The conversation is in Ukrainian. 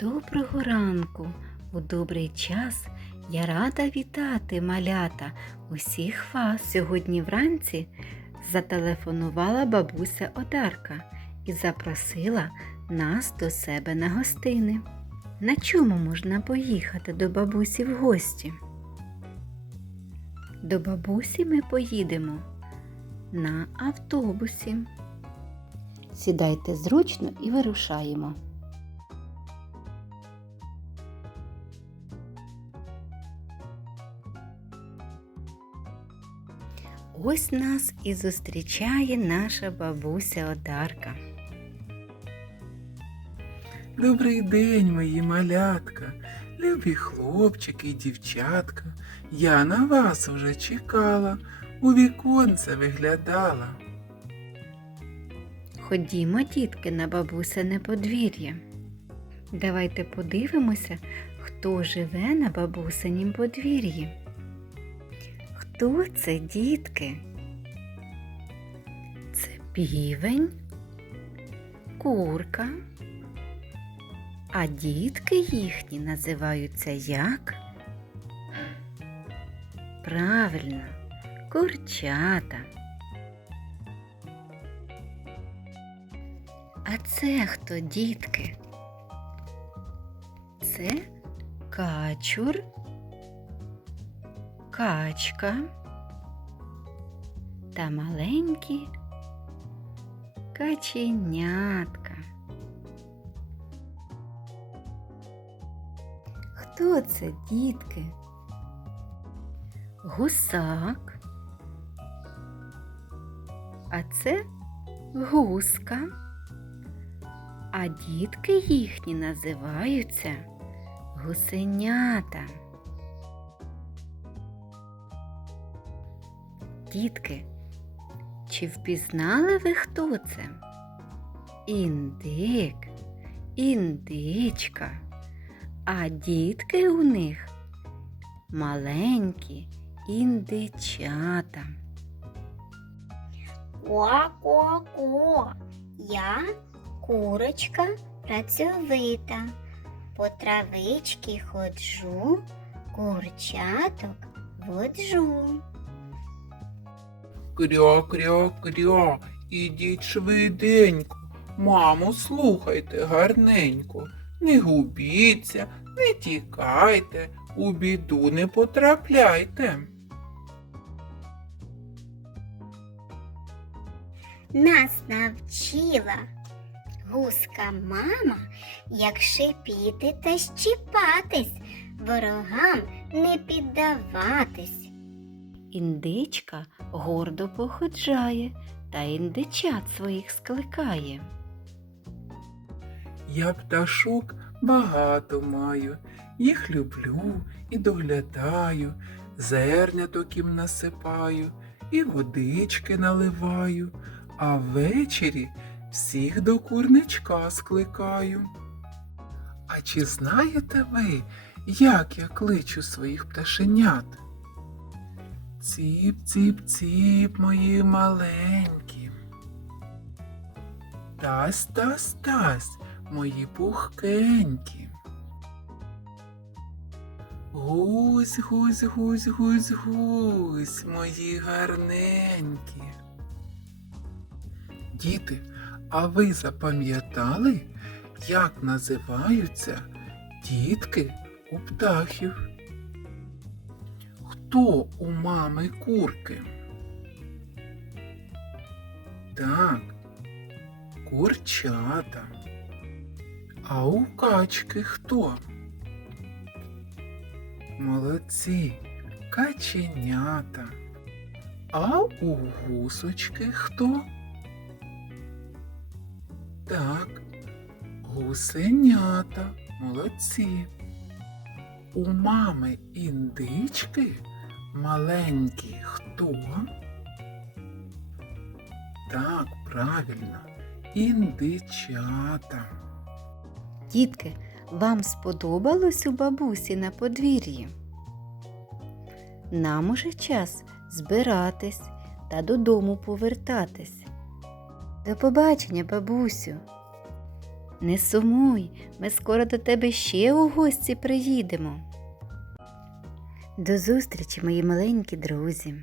Доброго ранку! У добрий час я рада вітати малята усіх вас. Сьогодні вранці зателефонувала бабуся Одарка і запросила нас до себе на гостини. На чому можна поїхати до бабусі в гості? До бабусі ми поїдемо на автобусі. Сідайте зручно і вирушаємо. Ось нас і зустрічає наша бабуся Одарка. Добрий день, мої малятка, любі хлопчики і дівчатка. Я на вас уже чекала, у віконце виглядала. Ходімо, дітки, на бабусине подвір'я. Давайте подивимося, хто живе на бабусинім подвір'ї. Хто це, дітки? Це півень, курка, а дітки їхні називаються як? Правильно, курчата. А це хто, дітки? Це качур, качка та маленькі каченятка. Хто це, дітки? Гусак. А це гуска а дітки їхні називаються гусенята. Дітки, чи впізнали ви хто це? Індик, індичка, а дітки у них маленькі індичата. Ко-ко-ко. Я курочка працьовита. По травички ходжу, курчаток воджу. Кря-кря-кря, ідіть швиденько, маму, слухайте гарненько. Не губіться, не тікайте, у біду не потрапляйте. Нас навчила гуска мама, як шипіти та щіпатись, ворогам не піддаватись. Індичка гордо походжає та індичат своїх скликає. Я пташок багато маю, їх люблю і доглядаю, зерняток їм насипаю і водички наливаю, а ввечері всіх до курничка скликаю. А чи знаєте ви, як я кличу своїх пташенят? Ціп, ціп, ціп, мої маленькі. Тась, тась, тась, мої пухкенькі. Гусь, гусь, гусь, гусь, гусь, мої гарненькі. Діти, а ви запам'ятали, як називаються дітки у птахів? Хто у мами курки? Так, курчата. А у качки хто? Молодці, каченята. А у гусочки хто? Так, гусенята, молодці. У мами індички маленькі хто? Так, правильно, індичата. Дітки, вам сподобалось у бабусі на подвір'ї? Нам уже час збиратись та додому повертатись. До побачення, бабусю. Не сумуй, ми скоро до тебе ще у гості приїдемо. До зустрічі, мої маленькі друзі!